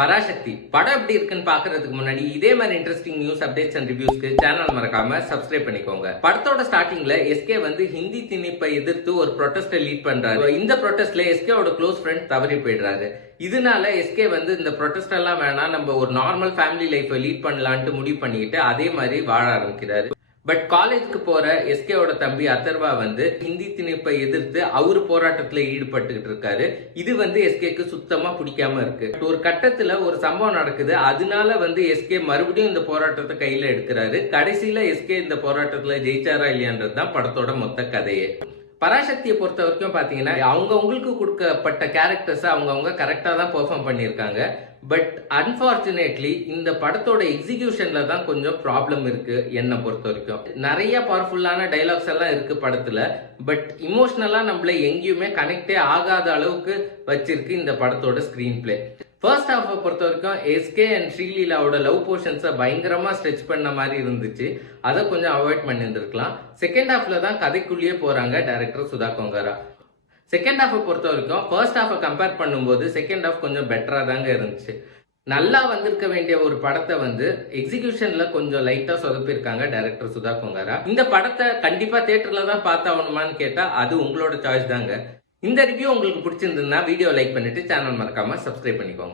பராசக்தி படம் எப்படி இருக்குன்னு பாக்குறதுக்கு முன்னாடி இதே மாதிரி இன்ட்ரெஸ்டிங் நியூஸ் அப்டேட்ஸ் அண்ட் ரிவ்யூஸ்க்கு சேனல் மறக்காம சப்ஸ்கிரைப் பண்ணிக்கோங்க. படத்தோட ஸ்டார்டிங்ல எஸ்கே வந்து ஹிந்தி திணிப்பை எதிர்த்து ஒரு ப்ரொடெஸ்ட லீட் பண்றாரு. இந்த ப்ரொடெஸ்ட்ல எஸ்கேவோட க்ளோஸ் ஃப்ரெண்ட் தவறி போயிடுறாரு. இதனால எஸ்கே வந்து இந்த ப்ரொடெஸ்ட் எல்லாம் வேணாம், நம்ம ஒரு நார்மல் ஃபேமிலி லைஃப் லீட் பண்ணலான்ட்டு முடிவு பண்ணிக்கிட்டு அதே மாதிரி வாழ ஆரம்பிக்கிறாரு. பட் காலேஜுக்கு போற எஸ்கேவோட தம்பி அதர்வா வந்து ஹிந்தி திணிப்பை எதிர்த்து அவரு போராட்டத்துல ஈடுபட்டுக்கிட்டு இருக்காரு. இது வந்து எஸ்கேக்கு சுத்தமா பிடிக்காம இருக்கு. ஒரு கட்டத்துல ஒரு சம்பவம் நடக்குது. அதனால வந்து எஸ்கே மறுபடியும் இந்த போராட்டத்தை கையில எடுக்கிறாரு. கடைசியில எஸ்கே இந்த போராட்டத்துல ஜெயிச்சாரா இல்லையான்றது தான் படத்தோட மொத்த கதையே. பராசக்தியை பொறுத்த வரைக்கும் பாத்தீங்கன்னா அவங்களுக்கு கொடுக்கப்பட்ட கேரக்டர்ஸ் அவங்க கரெக்டா தான் பெர்ஃபார்ம் பண்ணியிருக்காங்க. பட் அன்பார்ச்சுனேட்லி இந்த படத்தோட எக்ஸிகியூஷன்ல தான் கொஞ்சம் ப்ராப்ளம் இருக்கு என்னை பொறுத்த வரைக்கும். நிறைய பவர்ஃபுல்லான டைலாக்ஸ் எல்லாம் இருக்கு படத்துல. பட் இமோஷனலா நம்மள எங்கேயுமே கனெக்டே ஆகாத அளவுக்கு வச்சிருக்கு இந்த படத்தோட ஸ்கிரீன் பிளே. ஃபர்ஸ்ட் ஹாஃபை பொறுத்த வரைக்கும் எஸ்கே அண்ட் ஸ்ரீலீலாவோட லவ் போர்ஷன்ஸை பயங்கரமா ஸ்ட்ரெச் பண்ண மாதிரி இருந்துச்சு. அதை கொஞ்சம் அவாய்ட் பண்ணியிருந்திருக்கலாம். செகண்ட் ஹாஃப்ல தான் கதைக்குள்ளேயே போறாங்க டைரக்டர் சுதா கொங்கரா. செகண்ட் ஹாஃபை பொறுத்த வரைக்கும் ஃபர்ஸ்ட் ஹாஃபை கம்பேர் பண்ணும்போது செகண்ட் ஹாஃப் கொஞ்சம் பெட்டரா தாங்க இருந்துச்சு. நல்லா வந்திருக்க வேண்டிய ஒரு படத்தை வந்து எக்ஸிகியூஷன்ல கொஞ்சம் லைட்டா சொதப்பிருக்காங்க டைரக்டர் சுதா கொங்கரா. இந்த படத்தை கண்டிப்பா தியேட்டர்ல தான் பார்த்தாகணுமான்னு கேட்டா அது உங்களோட சாய்ஸ் தாங்க. இந்த ரிவ்யூ உங்களுக்கு பிடிச்சிருந்ததுன்னா வீடியோ லைக் பண்ணிட்டு சேனல் மறக்காம சப்ஸ்கிரைப் பண்ணிக்கோங்க.